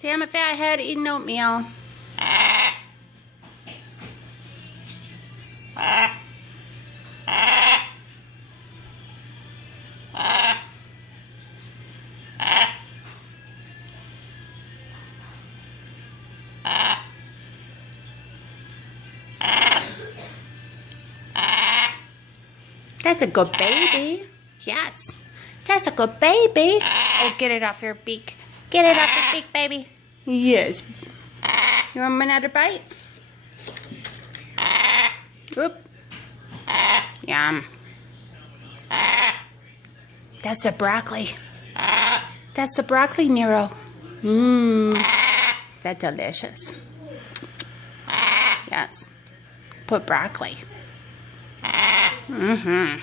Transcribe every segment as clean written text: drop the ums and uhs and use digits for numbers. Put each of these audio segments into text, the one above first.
See, I'm a fathead eating oatmeal. That's a good baby. Yes. That's a good baby. Oh, get it off your beak. Get it off your beak, baby. Yes. You want another bite? Oop. Yum. That's the broccoli. That's the broccoli, Nero. Mmm. Is that delicious? Yes. Put broccoli. Mm-hmm.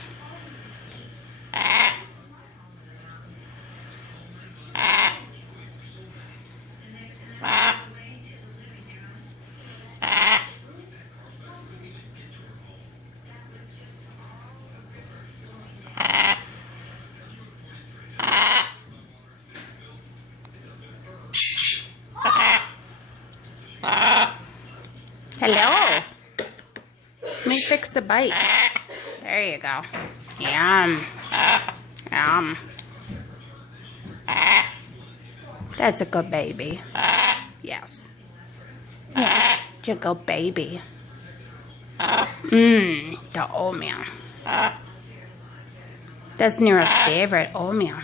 Hello. Let me fix the bite. There you go. Yum. Yum. That's a good baby. Yes. Yes. It's a good baby. Mmm. The oatmeal. That's Nero's favorite oatmeal.